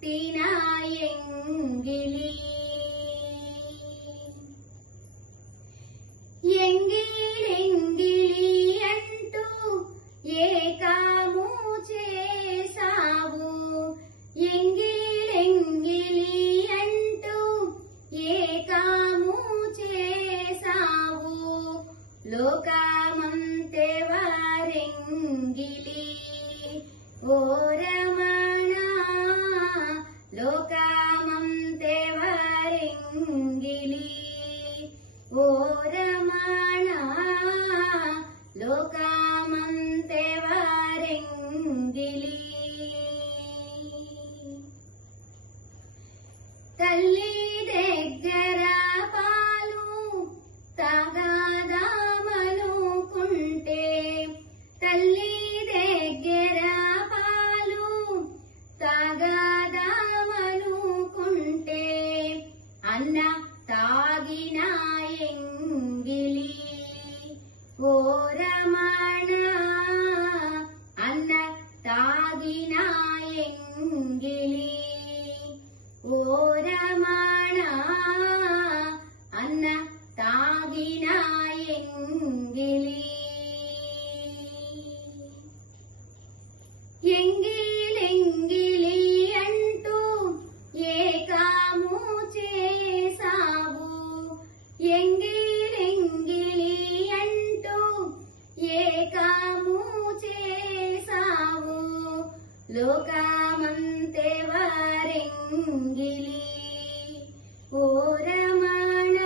tem, né? ലോകാമന്തെ വാരെങ്കിലി ഓ രമണ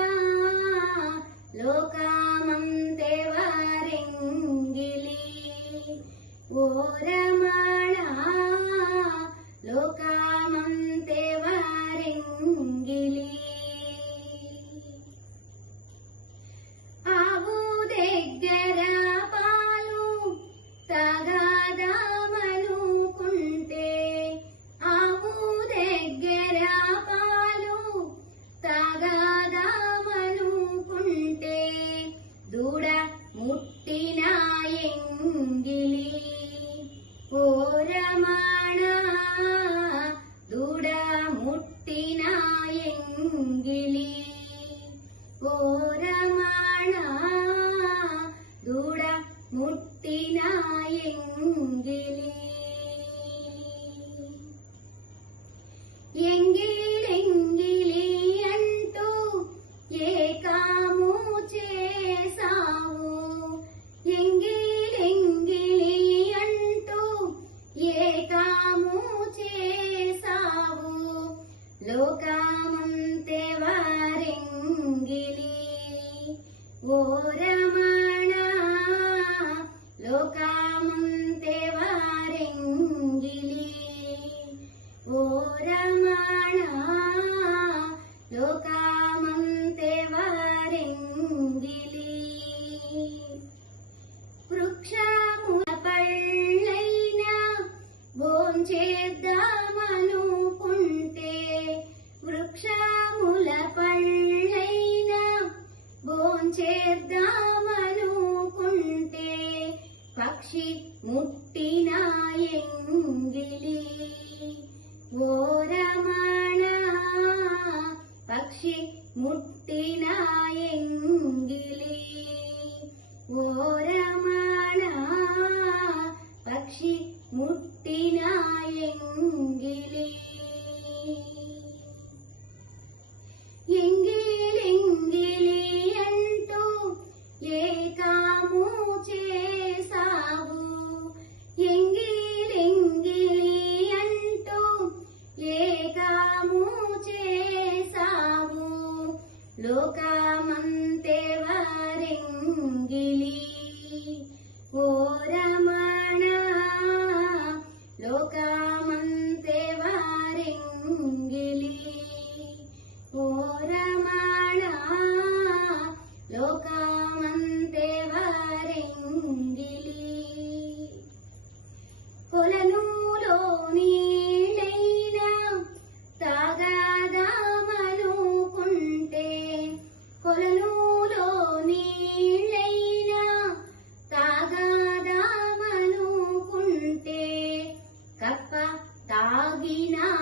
ലോകാമന്തെ വാരെങ്കിലി ഓ രമണ ഓരോ മുട്ടിനായെങ്കിലേ ഓരമാണ പക്ഷി മുട്ടിനായെങ്കിലേ ഓരമാണ പക്ഷി മുട്ടിനായെങ്കിലേ తాగినా